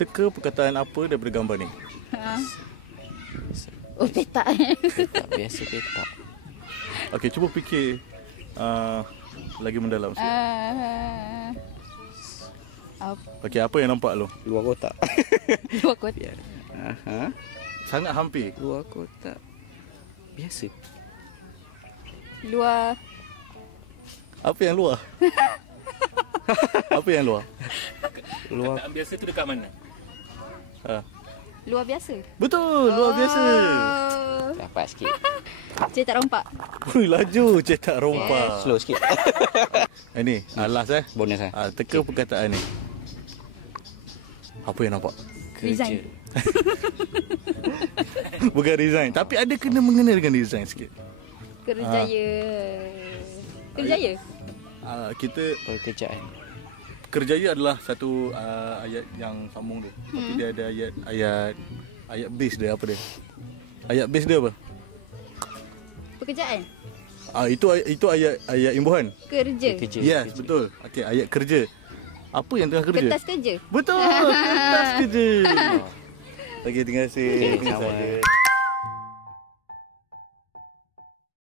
Teka perkataan apa daripada gambar ni? Oh, petak. Petak, biasa petak. Okey, cuba fikir lagi mendalam sikit. Okey, apa yang nampak lu? Luar kotak. Luar kotak. Sangat hampir. Luar kotak. Biasa. Luar. Apa yang luar? Apa yang luar? Luar Perkataan biasa tu dekat mana? Luar biasa. Betul, luar biasa. dapat sikit. Cetak rompak. Ui, laju cetak rompak. Slow sikit. Ini last Bonus teka perkataan ni. Apa yang nampak? Resign. Bukan resign, tapi ada kena mengena dengan resign sikit. Kerjaya. Kerjaya? Kita Pekerjaan. kerjaya adalah satu ayat yang sambung tu. Tapi dia ada ayat base dia apa dia? Ayat base dia apa? Pekerjaan? Itu ayat imbuhan. Kerja. Kerja. Yes, betul. Okey, ayat kerja. Apa yang tengah kerja? Kertas kerja. Betul, kertas kerja. Okey, terima kasih. Okay, sama.